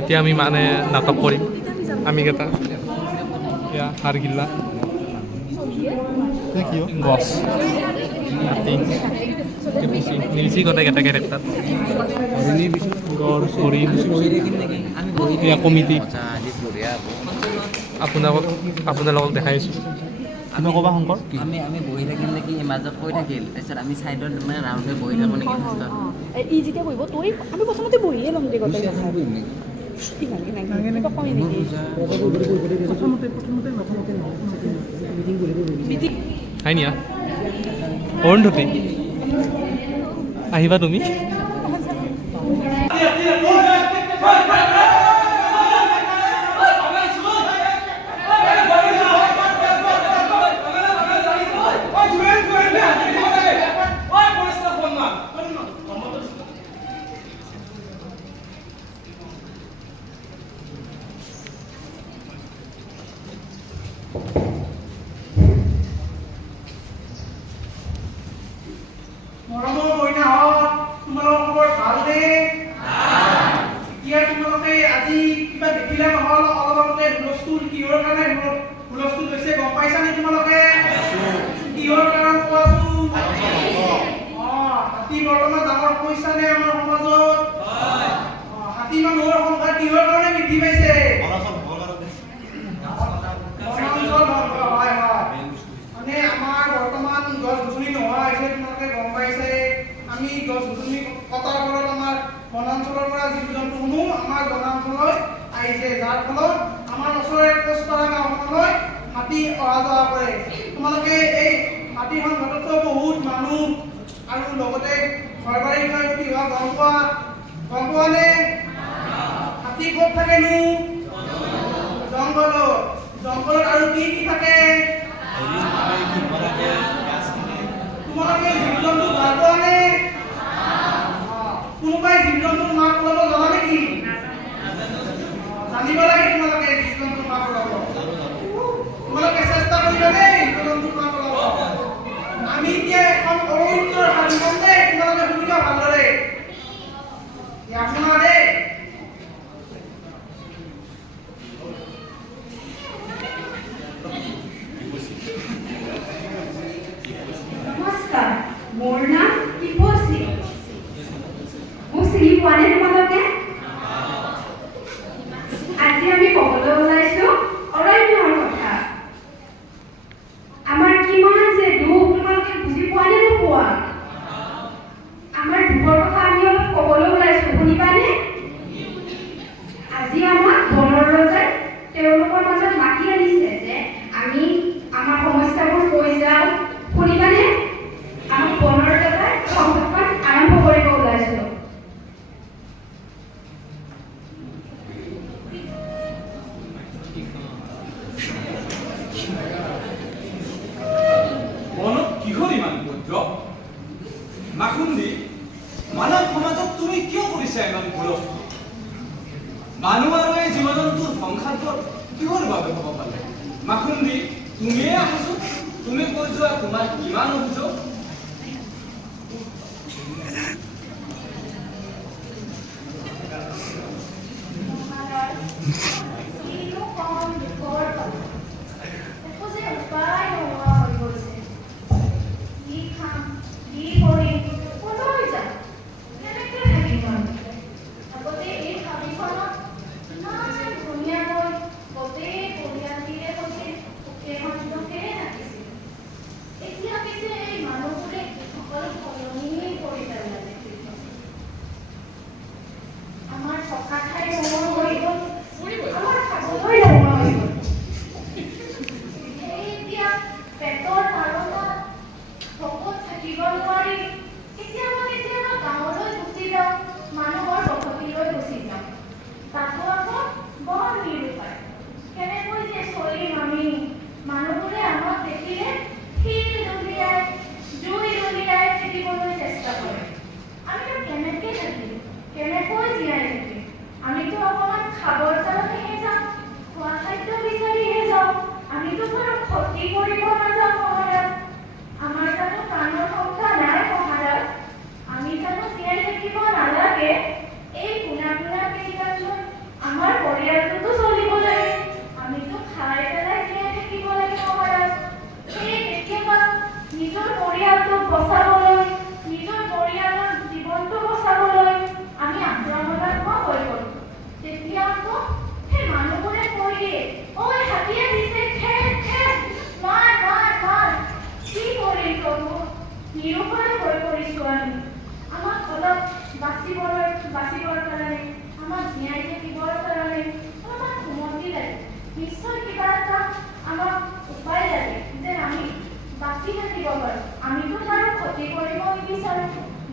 এতিয়া আমি মানে নাটক কৰিম আমি কেইটা এয়া হাৰগিলা গছ হাতী কেপিচি মিলছি গোটেই কেইটা কেৰেক্টাৰ গড় হৰিণ এয়া কমিটি আপোনালোকক দেখাইছোঁ আমি ক'বা শংকৰ আমি বহি থাকিল নেকি মাজত কৈ থাকিল তাৰপিছত আমি ছাইডত মানে ৰাউণ্ড হৈ বহি থাকোঁ নেকি ই যেতিয়া বহিব তই আমি প্ৰথমতে বহিয়ে ল'ম দে গোটেই হাই নিয়া অৰুন্ধতী আহিবা তুমি মৰমৰ মইনাহঁত তোমালোকৰ খবৰ ভালনে? এতিয়া তোমালোকে আজি কিবা দেখিলা নহ'ল অলপ আগতে হুলস্থুল কিহৰ কাৰণে হুলস্থুল হৈছে গম পাইছানে তোমালোকে? কিহৰ কাৰণ কোৱাচোন? হাতী বৰ্তমান ডাঙৰ সমস্যা নে আমাৰ সমাজত? হাতী মানুহৰ সংখ্যা কিহৰ কাৰণে বৃদ্ধি পাইছে? মানে আমাৰ বৰ্তমান গছ গছনি নোহোৱা হৈছে তোমালোকে গম পাইছে আমি গছ গছনি কটাৰ ফলত আমাৰ বনাঞ্চলৰ পৰা জীৱ জন্তুসমূহ আমাৰ বনাঞ্চললৈ আহিছে যাৰ ফলত আমাৰ ওচৰৰে কোচপাৰা গাঁওখনলৈ হাতী অহা যোৱা কৰে তোমালোকে এই হাতী সংঘাতত বহুত মানুহ আৰু লগতে ঘৰ বাৰী ক্ষয়ক্ষতি হোৱা গম পোৱানে? হাতী ক'ত থাকেনো? জংঘলত আৰু কি কি থাকে? তোমালোকে জীৱ জন্তু ভাল পোৱা নে? কোনোবাই জীৱ জন্তুৰ মাত ওলাব জানা নেকি? জানিব লাগে তোমালোকে জীৱ জন্তুৰ মাত ওলাব তোমালোকে চেষ্টা কৰিবা দেই জীৱ জন্তুৰ মাত ওলাব আমি এতিয়া এখন অৰণ্যৰ হাবি বন দেই তোমালোকে শুনিবা ভালদৰে শুনা দেই নমস্কাৰ মোৰ নাম টিপচি মোক চিনি পোৱা নে তোমালোকে আজি আমি ক'বলৈ ওলাইছো অৰণ্যৰ কথা আমাৰ কিমান যে দুখ তোমালোকে বুজি পোৱা নে নোপোৱা আমাৰ দুখৰ কথা আমি অলপ ক'বলৈ ওলাইছো শুনিবানে আজি আমাক বনৰ ৰজাই তেওঁলোকৰ মাজত মাতি আনিছে যে আমি আমাৰ সমস্যাবোৰ কৈ যাওঁ শুনিবানে আমি বনৰ ৰজাই সংবাদখন আৰম্ভ কৰিব ওলাইছো বনত কিহৰ ইমান উপদ্ৰৱ? মাখুন্দি মানৱ সমাজত তুমি কিয় কৰিছা ইমান হুলস্থুল? মানুহ আৰু এই জীৱ জন্তুৰ সংঘাতৰ কিহৰ বাবে হ'ব পাৰে? মাখুন্দি তুমিয়ে আহাচোন তুমি কৈ যোৱা তোমাৰ কিমান অভিযোগ?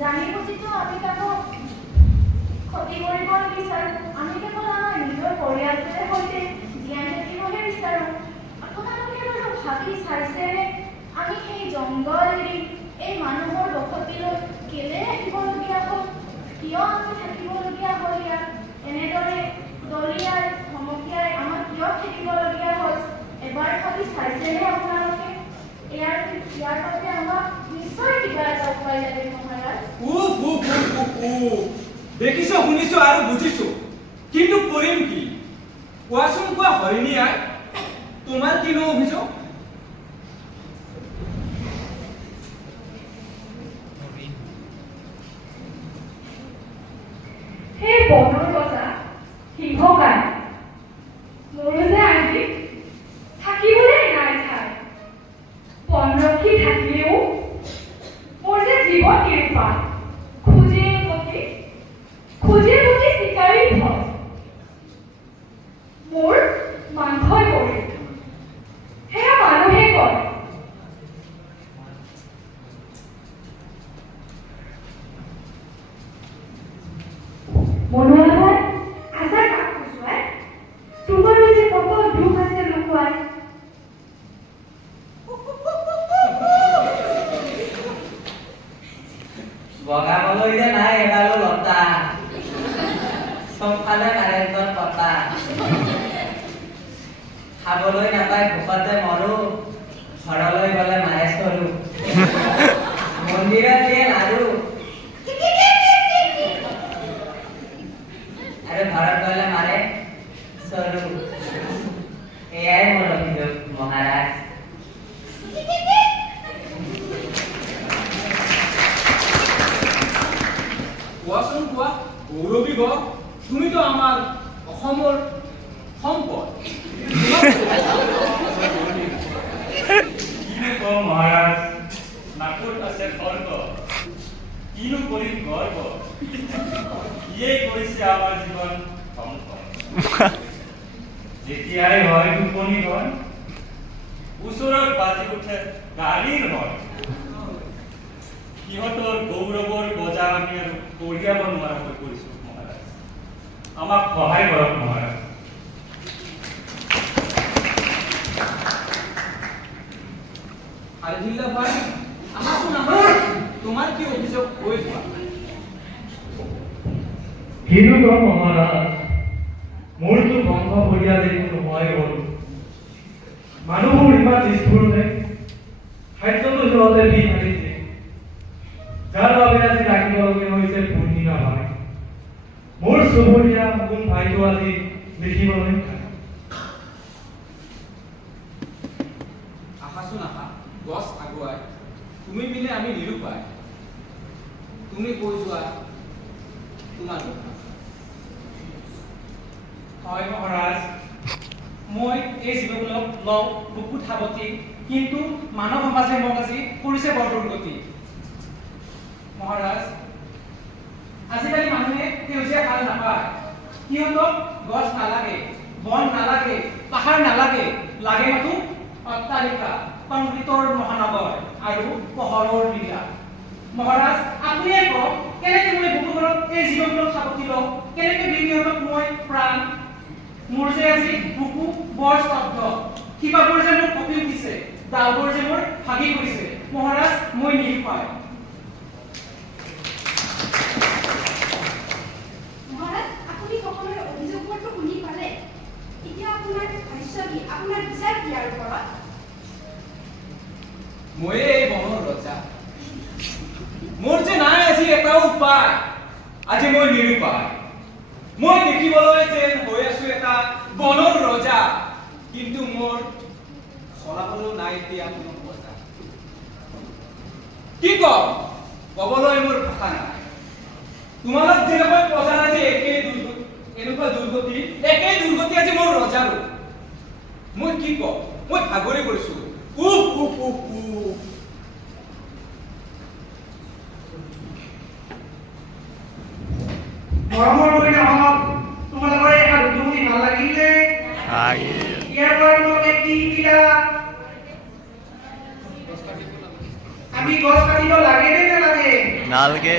জানি বুজিতো আমি কাকো ক্ষতি কৰিব নিবিচাৰোঁ। আমি কেৱল আমাৰ নিজৰ পৰিয়ালটোৰ সৈতে জীয়াই থাকিবহে বিচাৰোঁ। আপোনালোকে বাৰু ভাবি চাইছেনে আমি সেই জংঘল এৰি এই মানুহৰ বসতিলৈ কেলে আহিবলগীয়া হ'ল? কিয় আমি থাকিবলগীয়া হ'ল ইয়াত? এনেদৰে দলিয়াই ধমকিয়াই আমাক কিয় থাকিবলগীয়া হ'ল? এবাৰ ভাবি চাইছেনে আপোনালোকে? ইয়াৰ বাবে আমাক নিশ্চয় কিবা এটা উপায় লাগে মহাৰাজ। দেখিছো শুনিছো আৰু বুজিছো, কিন্তু কৰিম কি? কোৱাচোন কোৱা হৰিণীয়াই, তোমাৰ কিনো অভিযোগ? সেই বনৰ কথা সিংহকায় মোৰো যে আজি থাকিবলৈ নাই ঠাই। বনৰক্ষী থাকিলেও মোৰ যে জীৱন নিৰূপায়। খুজে প্ৰতি চিকাৰী ভয়। মোৰ মাংসই পৰি সেয়া মানুহে কয়। মনোহৰ ভাই আছা কাক খুচুৱাই? তোমাৰ যে কত দুখ আছে লুকুৱাই। বগাবলৈ যে নাই এডালো লতা, চবফালে কাৰেণ্টৰ কটা। খাবলৈ নাপায় ভোকতে মৰো, ঘৰলৈ গলে মায়ে চৰু। মন্দিৰত দিয়ে লাৰু আৰু ঘৰত গলে মাৰে চৰু। এয়াই মোৰ অভিযোগ মহাৰাজ। কোৱাচোন কোৱা গৌৰৱী গড়, তুমিতো আমাৰ অসমৰ সম্পদ। মহাৰাজ নাকত আছে খৰ্গ, কিনো কৰিম গৰ্ব, ইয়েই কৰিছে আমাৰ জীৱন ধ্বংস। যেতিয়াই হয় টোপনি গল, ওচৰত বাজি উঠে গাড়ীৰ হয়। সিহঁতৰ গৌৰৱৰ বজা আমি আৰু কঢ়িয়াব নোৱাৰা হৈ পৰিছো মহাৰাজ। আমাক সহায় কৰক মহাৰাজ। আলহিল্লা ভাই আহাচোন আহা, তোমাৰ কি অভিযোগ কৈ যোৱা। কিনো কম মহাৰাজ, মোৰতো বংশ পৰিয়াল একো নহয় হ'ল। মানুহবোৰ ইমান নিষ্ঠুৰ যে খাদ্যটো সিহঁতে দি থাকিছে, যাৰ বাবে আজি ৰাখিবলগীয়া হৈছে পূৰ্ণিমা ভাই। মোৰ চুবুৰীয়া মোন ভাইটো আজি দেখিবলৈ নাই। আহাচোন আহা, গছ আগুৱাই, তুমি পিনে আমি নিৰূপায়। তুমি কৈ যোৱা তোমাৰ কথা। হয় মহাৰাজ, মই এই জীৱকুলক লওঁ বুকুত সাৱটি, কিন্তু মানৱ সমাজে মোক আজি কৰিছে বৰ দুৰ্গতি। মহাৰাজ, আজিকালি মানুহে সেউজীয়া ভাল নাপায়। সিহঁতক গছ নালাগে, বন নালাগে, পাহাৰ নালাগে, লাগে মাথো অট্টালিকা, কংক্ৰিটৰ মহানগৰ আৰু পোহৰৰ লীলা। মহাৰাজ, আপুনিয়ে কওক, কেনেকে মই বুকুখনত এই জীৱকুলক সাৱটি লওঁ? কেনেকে দিম সিহঁতক মই প্ৰাণ? মোৰ যে আজি বুকু বৰ স্তব্ধ, শিপাবোৰ যে মোৰ কঁপি উঠিছে, ডালবোৰ যে মোৰ ভাগি গৈছে। মহাৰাজ, মই নিৰূপায়। মহাৰাজ, আপুনি সকলোৰে অভিযোগবোৰতো শুনি পালে। এতিয়া আপোনাৰ ভাষ্য কি? আপোনাৰ বিচাৰ কি ইয়াৰ ওপৰত? ময়ে এই বনৰ ৰজা, মোৰ যে নাই আজি এটাও উপায়। আজি মই নিৰূপায়। মই দেখিবলৈ যেন হৈ আছো এটা বনৰ ৰজা, কিন্তু মোৰ চলাবলৈ নাই এতিয়া কোনো বজা। কি কম, কবলৈ মোৰ ভাষা নাই। তোমালোক যেনেকৈ প্ৰজা আজি এনেকুৱা দুৰ্গতি, একেই দুৰ্গতি আজি মোৰ ৰজাৰো। মই কি কম, মই ভাগৰি পৰিছো। মৰমৰ মহিলাসকল, তোমালোকৰ এই সাধুটো শুনি ভাল লাগিলে? ইয়াৰ পৰা তোমালোকে কি শিকিলা? আমি গছ কাটিব লাগে নে নালাগে? নালগে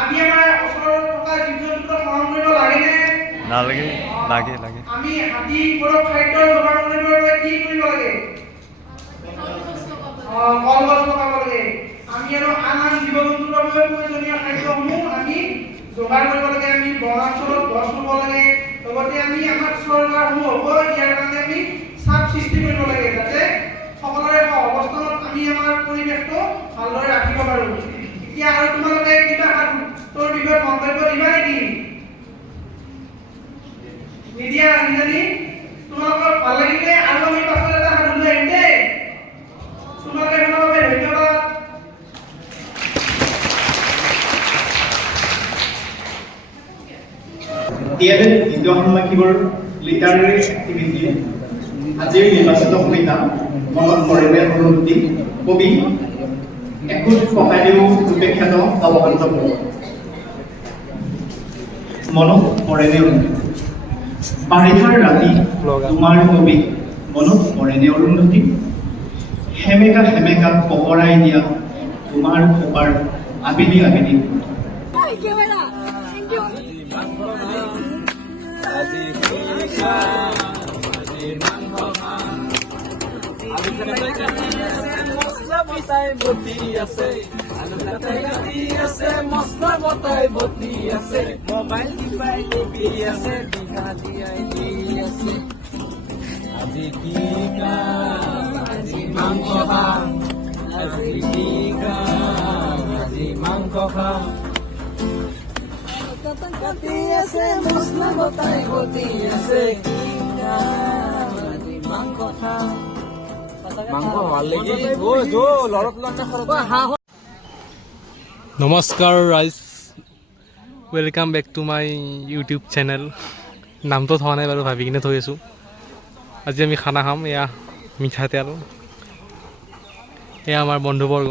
আমি আমাৰ ওচৰত থকা জীৱ-জন্তুক মৰম কৰিব লাগে নে? নালগে লাগে লাগে আমি হাতীবোৰক খাদ্য যোগান ধৰিবৰ বাবে কি কৰিব লাগে? কলগছ লগাব লাগে। আমি আৰু আন আন জীৱ-জন্তুৰ বাবে প্ৰয়োজনীয় খাদ্যসমূহ আমি যোগাৰ কৰিব লাগে। আমি বনাঞ্চলত গছ ৰুব লাগে। লগতে আমি আমাৰ চৰকাৰসমূহ হ'ব ইয়াৰ কাৰণে আমি চাপ সৃষ্টি কৰিব লাগে যাতে সকলোৰে অৱস্থানত আমি আমাৰ পৰিৱেশটো ভালদৰে ৰাখিব পাৰোঁ। এতিয়া আৰু তোমালোকে কিবা তোৰ বিষয়ে মন্তব্য দিবা নেকি? নিদিয়া নিজানি? তোমালোকৰ ভাল লাগিলে আৰু আমি পাছত এটা সাধু লৈ আহিম দেই। তোমালোকে শুনাৰ বাবে ধন্যবাদ। DLED দ্বিতীয় ষাণ্মাসিকৰ লিটাৰেৰী এক্টিভিটিয়ে আজিৰ নিৰ্বাচিত কবিতা মনত পৰেনে অনুভূতি কবি একোজ ককাইদেউ উপেক্ষাত অৱগত কৰোঁ। মনত পৰেনে অনুভূতি বাৰিষাৰ ৰাতি তোমাৰ কবি মনত পৰেনে অৰুন্ধতী সেমেকা সেমেকা পহৰাই দিয়া তোমাৰ খোপাৰ আবেলি আবেলি নমস্কাৰ ৰাইজ, welcome back to my YouTube channel. নামটো থোৱা নাই বাৰু, ভাবি কিনে থৈ আছোঁ। আজি আমি খানা খাম। এয়া মিঠাতেল, এয়া আমাৰ বন্ধুবৰ্গ,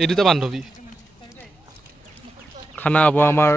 এই দুটা বান্ধৱী। খানা হ'ব আমাৰ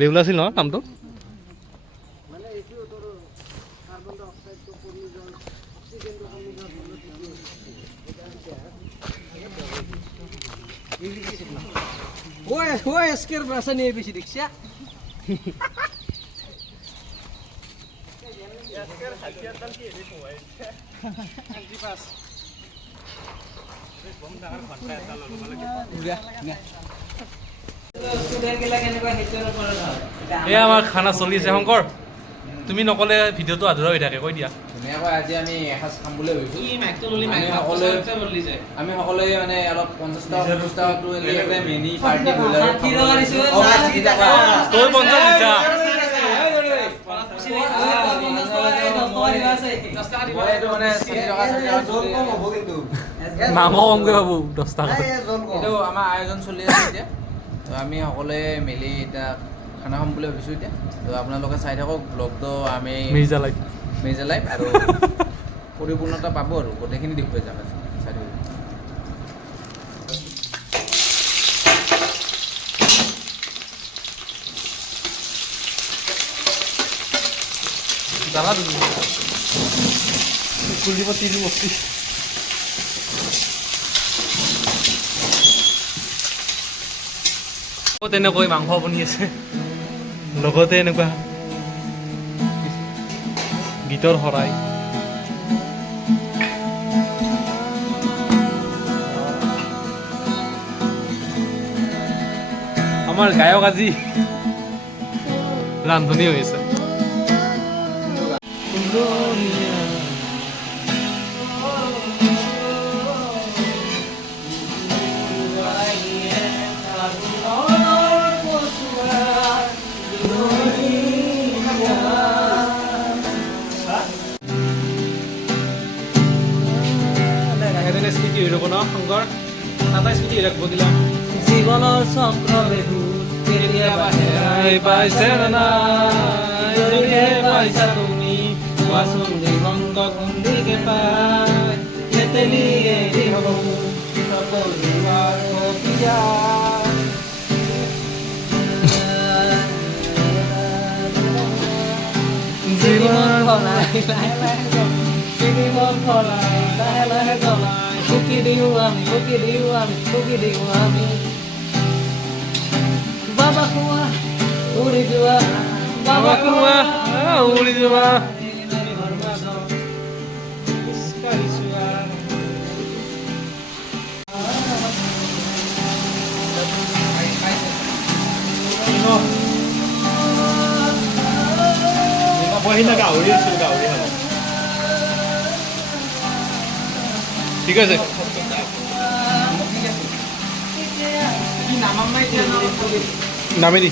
বেউলা আছিল ন নামটো? এয়া আমাৰ খানা চলি আছে। শংকৰ, তুমি নকলে ভিডিঅ'টো আধৰুৱা হৈ থাকে, কৈ দিয়া। ধুনীয়াকৈ আজি আমি এসাঁজ খাম বুলি ভাবিছোঁ। আমি সকলোৱে মানে অলপ 50 টকাটো মিনি পাৰ্টি তই 50 দিছা? নামো কমকৈ পাব 10 টকা। এইটো আমাৰ আয়োজন চলি আছে এতিয়া। তো আমি সকলোৱে মিলি এতিয়া খানা খাম বুলি ভাবিছোঁ এতিয়া। তো আপোনালোকে চাই থাকক ব্লগটো। আমি মিৰ্জা লাইফ আৰু পৰিপূৰ্ণতা পাব আৰু গোটেইখিনি দেখুৱাই যাম আজি। চাই থাকক। জানা তুমি কুলদীপৰ তিনি বস্তি তেনেকৈ মাংস বনি আছে, লগতে এনেকুৱা গীতৰ শৰাই। আমাৰ গায়ক আজি ৰান্ধনি হৈ আছে। স্মৃতি হৈ ৰ'ব ন শংকৰ, তাতে স্মৃতি হৈ ৰাখিব দিলা। জীৱনৰ চক্ৰবেদু কেতিয়াবা হেৰাই পাইছে নাই, পাইছা তুমি কোৱাচোন দিগন্ত খুন্দিকে পাই তেতেলি এৰি হ'ব সকলোৱাৰ কবিয়া। জীৱন জ্বলাই লাহে লাহে চিনিমন ভৰাই লাহে লাহে জ্বলাই ফুকি দিওঁ আমি ফুকি দিওঁ আমি ফুকি দিওঁ আমি বাবা কোৱা উৰি যোৱা বাবা কোৱা উৰি যোৱা ঠিক আছে নামে দি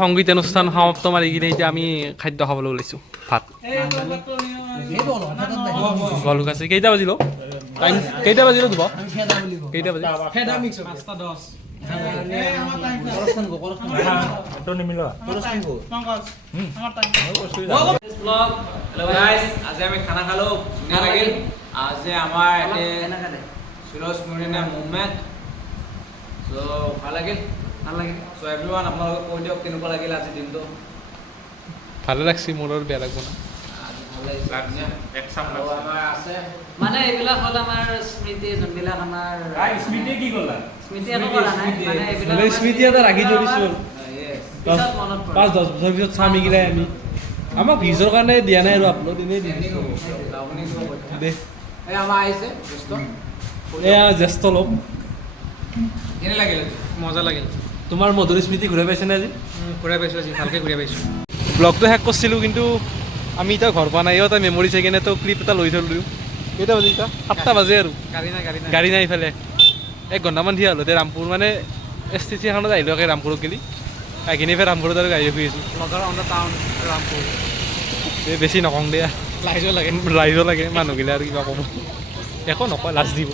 সংগীত অনুষ্ঠান সমাপ্ত মাৰি কিনে এতিয়া আমি খাদ্য খাবলৈ ওলাইছোঁ ভাত গলুক আছে কেইটা বাজিল টাইম কেইটা বাজিল দিব কেইটা বাজিল আজি আমি খানা খালো ধুনীয়া লাগিল আজি আমাৰ চিৰস্মৰণীয় মুভমেণ্ট চ' ভাল লাগিল চ' এভৰিৱান আপোনালোকে কৈ দিয়ক কেনেকুৱা লাগিল আজিৰ দিনটো ভালে লাগছে মোৰ আৰু বেয়া লাগব না মানে এইবিলাক হ'ল আমাৰ স্মৃতি যোনবিলাক আমাৰ স্মৃতি কি ক'লা স্মৃতি একো কৰা নাই মানে এইবিলাক মানে স্মৃতি এটা ৰাখি থৈ দিছোঁ পিছত মনত পৰে 5-10 বছৰ পিছত চামি গিলাই আমি আমাক ভিউজৰ কাৰণে দিয়া নাই আৰু আপলোড এনেই দি দিছোঁ দে এই আমাৰ আহিছে এয়া জ্যেষ্ঠ লোক কেনে লাগিল মজা লাগিল তোমাৰ মধুৰ স্মৃতি ঘূৰাই পাইছেনে আজি ঘূৰাই পাইছোঁ আজি ভালকৈ ঘূৰাই পাইছোঁ ব্লগটো শেষ কৰিছিলোঁ কিন্তু আমি এতিয়া ঘৰ পোৱা নাই এটা মেমৰি চাই কিনে তো ক্লিপ এটা লৈ থলোঁ কেইটা বাজি এতিয়া 7টা বাজে আৰু গাড়ী নাই ইফালে 1 ঘণ্টামান থিয় হ'লো ৰামপুৰ মানে STC এখনত আহিলোঁ একে ৰামপুৰক গেলি আহি ফেৰ ৰামপুৰত আৰু গাড়ী ফুৰি আছোঁ টাউন ৰামপুৰ বেছি নকওঁ দে লাইজো লাগে মানুহগিলা আৰু কিবা ক'ব একো নকয় লাজ দিব